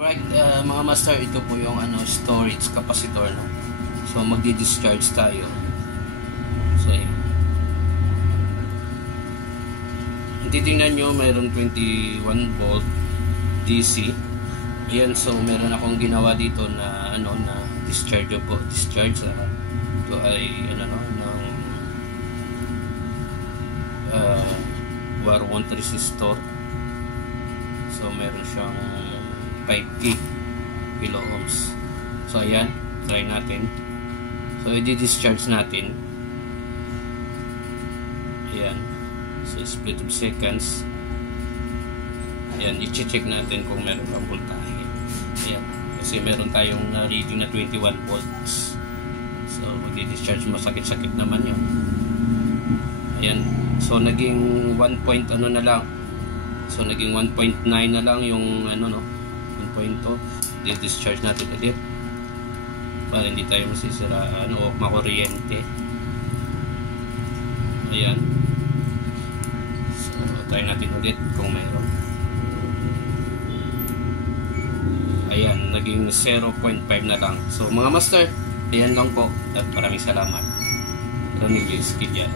Right, mga master, ito po yung storage capacitor, no? So magdi-discharge tayo. So ayan. Titingnan nyo, mayroong 21 volt DC. Ayan, so meron akong ginawa dito na na discharge po, discharge. Ito ay ng war-want resistor. So meron siyang 5 kilo ohms. So ayan, try natin. So i-discharge natin. Ayan. So split of seconds. Ayan, i-check natin kung meron bang voltahe. Ayan, kasi meron tayong reading na 21 volts. So mag-discharge, masakit-sakit naman yun. Ayan, so naging 1 point na lang. So naging 1.9 na lang yung 1.2. Di-discharge natin ulit para hindi tayo masisira o makuryente. Ayan. So try natin ulit kung mayroon. Ayan, naging 0.5 na lang. So mga master, ayan lang po at maraming salamat. Ronnie J. Esquilla.